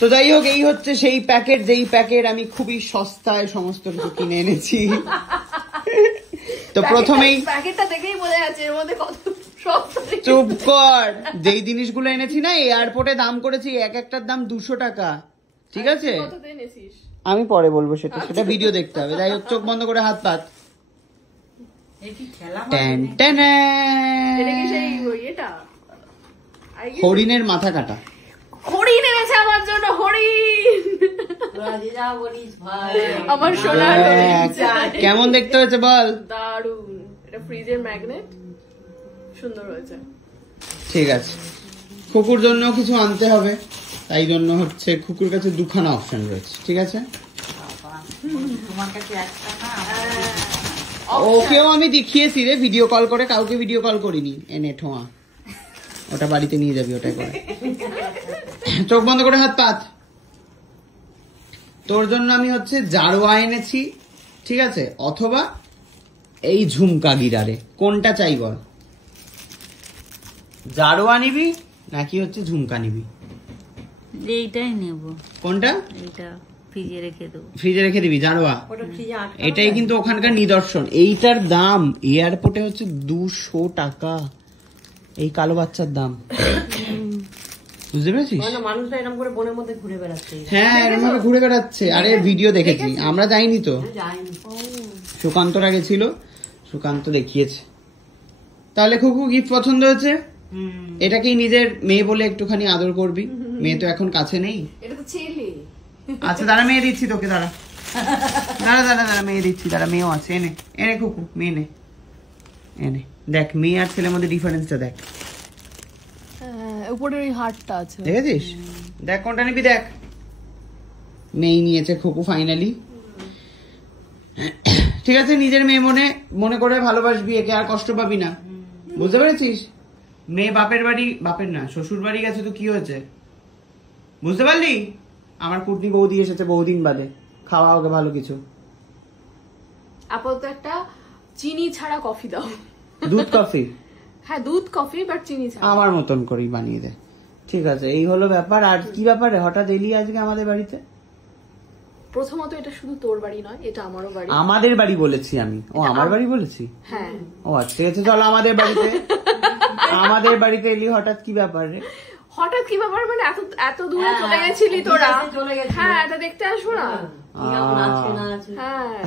তো যাই হোক, এই হচ্ছে সেই প্যাকেট যেই প্যাকেট আমি খুবই সস্তায় সমস্ত কিছু কিনে এনেছি। তো প্রথমেই প্যাকেটটা দেখেই বোঝা যাচ্ছে এর মধ্যে কত সস্তা। চুপ কর, যেই জিনিসগুলো এনেছি না এয়ারপোর্টে দাম করেছি এক একটার দাম 200 টাকা, ঠিক আছে? আমি পরে বলবো সেটা, সেটা ভিডিও দেখতে হবে। যাই হোক, চোখ বন্ধ করে হাত পাত। হরিণের মাথা কাটা। হরিণ এনেছে আমার জন্য, হরিণ। আমার সোনা। কেমন দেখতে হয়েছে বল? দারুন, এটা ফ্রিজের ম্যাগনেট, সুন্দর হয়েছে। ঠিক আছে, কুকুর জন্য কিছু আনতে হবে, তাই জন্য হচ্ছে কুকুর কাছে দুখানা অপশন রয়েছে, ঠিক আছে? ওকেও আমি দেখিয়েছি রে ভিডিও কল করে, কাউকে ভিডিও কল করিনি। এনে ঠোঁয়া, ওটা বাড়িতে নিয়ে যাবি, ওটা করে। চোখ বন্ধ করে হাত পাত। তোর জন্য আমি হচ্ছে জারোয়া এনেছি, ঠিক আছে, অথবা এই ঝুমকা গিরারে, কোনটা চাই বল? জারোয়া নিবি নাকি হচ্ছে ঝুমকা নিবি? এইটাই নেব। কোনটা? এটা ফ্রিজে রেখে দেবো। ফ্রিজে রেখে দিবি জারোয়া? এটাই কিন্তু ওখানকার নিদর্শন। এইটার দাম এয়ারপোর্টে হচ্ছে 200 টাকা, এই কালো বাচ্চার দাম, বুঝতে পেরেছিস? মানুষরা এরকম করে বনের মধ্যে ঘুরে বেড়াচ্ছে। হ্যাঁ, এরকম ভাবে ঘুরে বেড়াচ্ছে। আরে ভিডিও দেখেছি আমরা, যাইনি তো, সুকান্তরা গেছিল, সুকান্ত দেখিয়েছে। তাহলে খুকু গিফট পছন্দ হয়েছে? এটাকেই নিজের মেয়ে বলে একটুখানি আদর করবি, মেয়ে তো এখন কাছে নেই। এটা তো ছেলে। আচ্ছা দাঁড়া, মেয়ে দিচ্ছি তোকে, দাঁড়া দাঁড়া দাঁড়া দাঁড়া, মেয়ে দিচ্ছি, দাঁড়া, মেয়েও আছে। এনে এনে খুকু, মেয়ে নে, এনে দেখ মেয়ে আর ছেলের মধ্যে ডিফারেন্সটা দেখ। উপরের ওই হাড়টা আছে, দেখেছিস? দেখ কোনটা নিবি, দেখ। মেয়ে নিয়েছে খুকু ফাইনালি। ঠিক আছে, নিজের মেয়ে মনে করে ভালোবাসবি, একে আর কষ্ট পাবি না, বুঝতে পেরেছিস? মেয়ে বাপের বাড়ি, বাপের না শ্বশুর বাড়ি গেছে তো কি হয়েছে, বুঝতে পারলি? আমার কুটনি বৌদি এসেছে বহুদিন বাদে, খাওয়া ওকে ভালো কিছু। আপাতত একটা চিনি ছাড়া কফি দাও। দুধ কফি? হ্যাঁ, দুধ কফি, বাট চিনি ছাড়া। আমার মতন করেই বানিয়ে দে, ঠিক আছে? এই হলো ব্যাপার। আর কি ব্যাপারে হঠাৎ এলি আজকে আমাদের বাড়িতে? প্রথমত এটা শুধু তোর বাড়ি নয়, এটা আমারও বাড়ি। আমাদের বাড়ি বলেছি আমি? ও আমার বাড়ি বলেছি? হ্যাঁ। ও আচ্ছা, ঠিক আছে, চলো আমাদের বাড়িতে। আমাদের বাড়িতে এলি হঠাৎ, কি ব্যাপার রে? হঠাৎ কি ব্যাপার মানে? এত দূরে চলে গেছিলি তোরা? হ্যাঁ, এটা দেখতে আসবো না?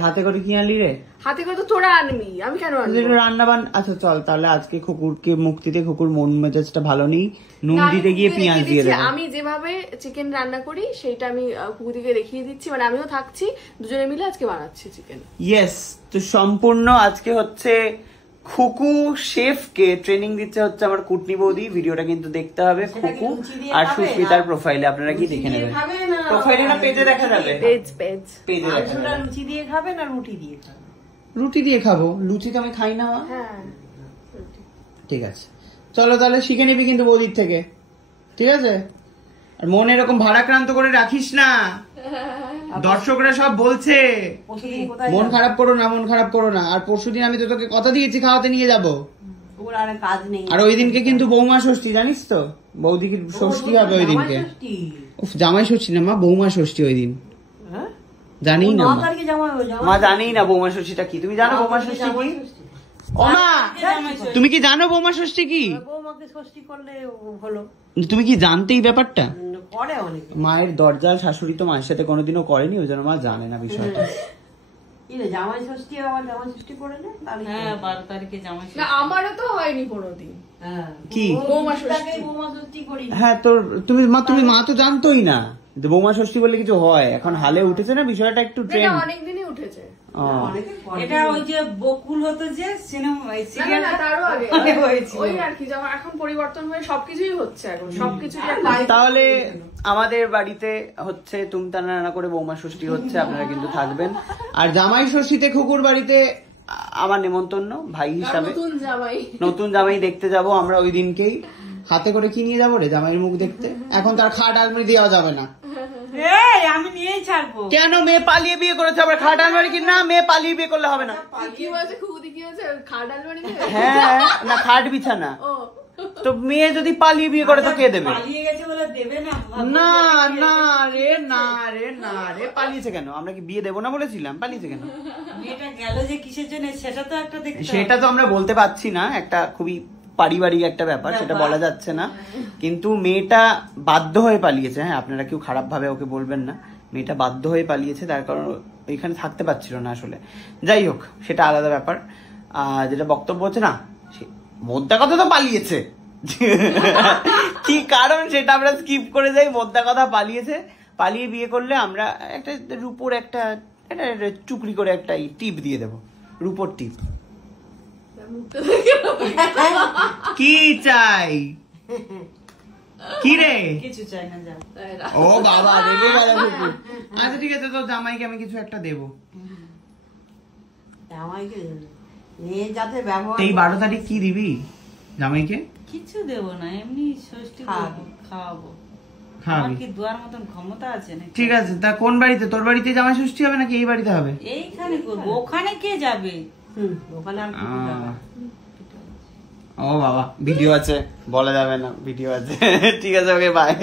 হাতে করে কি আনলি রে? হাতে করে তো তোরা আনবি, আমি কেন আনবো? রান্না বান। আচ্ছা চল তাহলে আজকে কুকুরকে মুক্তিতে, কুকুর মন মেজাজটা ভালো নেই, নুন দিতে গিয়ে পেঁয়াজ দিয়ে দেবো। আমি যেভাবে চিকেন রান্না করি সেইটা আমি কুকুরকে দেখিয়ে দিচ্ছি, মানে আমিও থাকছি, দুজনে মিলে আজকে বানাচ্ছি চিকেন। ইয়েস, তো সম্পূর্ণ আজকে হচ্ছে খুকু শেফকে ট্রেনিং দিচ্ছে হচ্ছে আমার কুটনি বৌদি। ভিডিওটা কিন্তু দেখতে হবে খুকু আর সুস্মিতার প্রোফাইলে, আপনারা কি দেখে নেবেন? প্রোফাইলে না পেজে দেখা যাবে? পেজে দেখা যাবে। লুচি দিয়ে খাবে না রুটি দিয়ে খাবে? রুটি দিয়ে খাবো, লুচি তো আমি খাই না। হ্যাঁ ঠিক আছে, চলো তাহলে শিখে নিবি কিন্তু বৌদির থেকে, ঠিক আছে? আর মন এরকম ভারাক্রান্ত করে রাখিস না, দর্শকরা সব বলছে। মন খারাপ করো না, মন খারাপ করো না। আর পরশুদিন আমি তো তোকে কথা দিয়েছি খাওয়াতে নিয়ে যাবো। আর ওই দিনকে কিন্তু বৌমা ষষ্ঠী, জানিস তো? বৌদিকে ষষ্ঠী হবে ওই দিনকে। জামাই ষষ্ঠী না মা, বৌমা ষষ্ঠী ওই দিন। জানি না মা, জানি না বৌমা ষষ্ঠীটা কি। তুমি জানো বৌমা ষষ্ঠী কি? ও মা, তুমি কি জানো বৌমা ষষ্ঠী কি? বৌমাকে ষষ্ঠী করলে হলো। তুমি কি জানতে এই ব্যাপারটা? করে অনেক। মায়ের দরজাল শাশুড়ি তো মায়ের সাথে কোনোদিনও করেনি, ওই জন্য মা জানে না বিষয়টা। জামাই ষষ্ঠী আবার জামাই ষষ্ঠী করে না? হ্যাঁ, 12 তারিখে জামাই ষষ্ঠী। না, আমারও তো হয়নি কোনোদিন। কি বৌমা ষষ্ঠী করি? হ্যাঁ, তোর তুমি মা তো জানতোই না বৌমা ষষ্ঠী বলে কিছু হয়। এখন হালে উঠেছে না বিষয়টা, একটু ট্রেন্ড। অনেকদিনই উঠেছে এটা। ওই যে বকুল হতো যে সিনেমা, তারও আগে ওই আর কি, যেমন এখন পরিবর্তন হয়ে সবকিছুই হচ্ছে, এখন সবকিছু। তাহলে আমাদের বাড়িতে হচ্ছে তুমতানা রান্না করে বৌমা ষষ্ঠী হচ্ছে, আপনারা কিন্তু থাকবেন। আর জামাই ষষ্ঠীতে খুকুর বাড়িতে আমার নেমন্তন্ন ভাই হিসাবে, নতুন জামাই দেখতে যাব আমরা। ওই দিনকেই হাতে করে কি নিয়ে যাবো রে জামাইয়ের মুখ দেখতে? এখন তার খাট আলমারি দেওয়া যাবে না। আমি নিয়েই ছাড়বো। কেন? মেয়ে পালিয়ে বিয়ে করেছে, আবার খাট আলমারি কি? না, মেয়ে পালিয়ে বিয়ে করলে হবে না। হ্যাঁ, না খাট বিছানা। তো মেয়ে যদি পালিয়ে বিয়ে করে তো কে দেবে? পালিয়ে গেছে বলে দেবে না? না না পালিয়েছে কেন? আমরা কি বিয়ে দেবো না বলেছিলাম? পালিয়েছে কেন? মেয়েটা গেল যে কিসের জন্য সেটা তো একটা দেখতে সেটা তো আমরা বলতে পারছি না, একটা খুবই পারিবারিক একটা ব্যাপার, সেটা বলা যাচ্ছে না। কিন্তু মেয়েটা বাধ্য হয়ে পালিয়েছে। হ্যাঁ, আপনারা কেউ খারাপ ভাবে ওকে বলবেন না, মেয়েটা বাধ্য হয়ে পালিয়েছে, তার কারণ এখানে থাকতে পারছিল না আসলে। যাই হোক, সেটা আলাদা ব্যাপার। যেটা বক্তব্য হচ্ছে না, মোদ্দা কথা তো পালিয়েছে। কি কারণ সেটা আমরা স্কিপ করে যাই। মোদ্দা কথা পালিয়েছে, পালিয়ে বিয়ে করলে আমরা একটা রূপোর একটা টুকরি করে একটা টিপ দিয়ে দেবো, রূপোর টিপ। কি চাই? কি রে? কিছু চাই না, যা। ও বাবা, রেগে গেল খুব। আচ্ছা ঠিক আছে, তো জামাইকে আমি কিছু একটা দেবো। জামাইকে নিয়ে যাতে ব্যবহার এই 12 তারিখ কি দিবি জামাইকে? কিছু দেবো না, এমনি ষষ্ঠী খাওয়াবো। খাওয়াবো। খাওয়াবি? আমার কি দুয়ার মতন ক্ষমতা আছে নাকি? ঠিক আছে, তা কোন বাড়িতে? তোর বাড়িতে জামাই ষষ্ঠী হবে নাকি এই বাড়িতে হবে? এইখানে করবো, ওখানে কে যাবে? ওখানে আর কি হবে? ও বাবা, ভিডিও আছে, বলা যাবে না, ভিডিও আছে। ঠিক আছে, ওকে বাই।